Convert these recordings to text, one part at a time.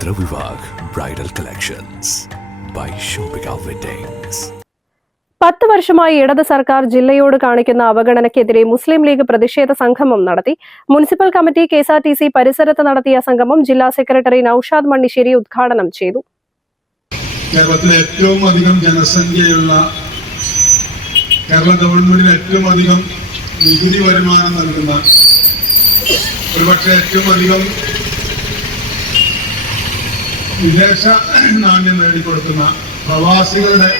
Chitra Vivag Bridal Collections by Shobhika Weddings. 10 വർഷമായി ഇടത് സർക്കാർ ജില്ലയോട് കാണിക്കുന്ന അവഗണനയ്ക്കെതിരെ മുസ്ലിം ലീഗ് പ്രതിഷേധ സംഗമം നടത്തി. മുനിസിപ്പൽ കമ്മിറ്റി KSRTC പരിസരത്ത് നടത്തിയ സംഗമം ജില്ലാ സെക്രട്ടറി നൌഷാദ് മണ്ണിശ്ശേരി ഉദ്ഘാടനം ചെയ്തു. കേരളത്തിലെ ഏറ്റവും അധികം ജനസംഖ്യയുള്ള കേരള ഗവൺമെന്റിന് ഏറ്റവും അധികം നികുതി വരുമാനം നൽകുന്ന ഒരുപക്ഷെ ഏറ്റവും അധികം വിദേശ നാണ്യം നേടിക്കൊടുക്കുന്ന പ്രവാസികളുടെ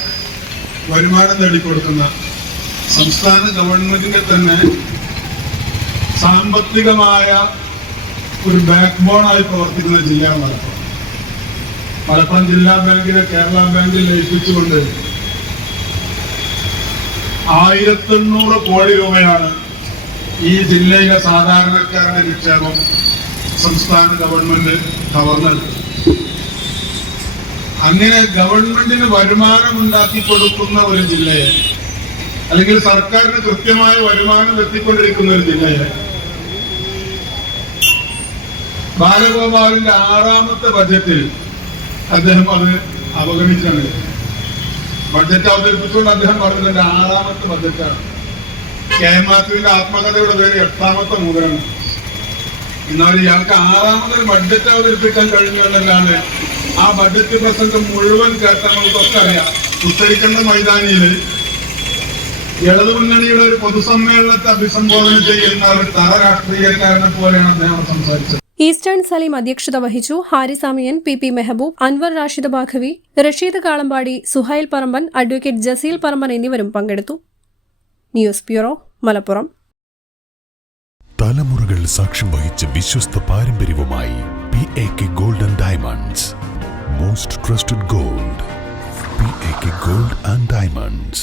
വരുമാനം നേടിക്കൊടുക്കുന്ന സംസ്ഥാന ഗവൺമെന്റിന്റെ തന്നെ സാമ്പത്തികമായ ഒരു ബാക്ക് ബോണായി പ്രവർത്തിക്കുന്ന ജില്ലയാണ് മലപ്പുറം. മലപ്പുറം ജില്ലാ ബാങ്കിനെ കേരള ബാങ്കിൽ ലയിപ്പിച്ചുകൊണ്ട് 1800 കോടി രൂപയാണ് ഈ ജില്ലയിലെ സാധാരണക്കാരുടെ നിക്ഷേപം സംസ്ഥാന ഗവൺമെന്റ് കവർന്നത്. അങ്ങനെ ഗവൺമെന്റിന് വരുമാനം ഉണ്ടാക്കി കൊടുക്കുന്ന ഒരു ജില്ലയെ, അല്ലെങ്കിൽ സർക്കാരിന് കൃത്യമായ വരുമാനം എത്തിക്കൊണ്ടിരിക്കുന്ന ഒരു ജില്ലയെ ബാലഗോപാലിന്റെ 6ാമത്തെ ബജറ്റിൽ അദ്ദേഹം അത് അവഗണിച്ചാണ്. ബഡ്ജറ്റ് അവതരിപ്പിച്ചുകൊണ്ട് അദ്ദേഹം പറഞ്ഞത് 6ാമത്തെ ബഡ്ജറ്റാണ്. KM മാത്യുവിന്റെ ആത്മകഥയുടെ പേര് 8ാമത്തെ മുതലാണ്. എന്നാൽ ഇയാൾക്ക് 6ാമതൊരു ബഡ്ജറ്റ് അവതരിപ്പിക്കാൻ കഴിഞ്ഞുകൊണ്ടല്ലാതെ ആ ബഡ്ജറ്റ് പ്രസംഗം മുഴുവൻ കേട്ടാൽ നമുക്കൊക്കെ അറിയാം. ഉത്തരിക്കണ്ട മൈതാനിയില് ഇടതുമുന്നണിയുടെ ഒരു പൊതുസമ്മേളനത്തെ അഭിസംബോധന ചെയ്യുന്ന ഒരു തറ രാഷ്ട്രീയക്കാരനെ പോലെയാണ് അദ്ദേഹം സംസാരിച്ചത്. ഈസ്റ്റേൺ സലീം അധ്യക്ഷത വഹിച്ചു. ഹാരിസ് അമിയൻ, PP മെഹബൂബ്, അൻവർ റാഷിദ് ബാഖവി, റഷീദ് കാളമ്പാടി, സുഹൈൽ പറമ്പൻ, അഡ്വക്കേറ്റ് ജസീൽ പറമ്പൻ എന്നിവരും പങ്കെടുത്തു. News bureau, Malappuram. തലമുറകൾ സാക്ഷ്യം വഹിച്ച വിശ്വസ്ത പാരമ്പര്യവുമായി PAK Gold and Diamonds. Most trusted gold. PAK Gold and Diamonds.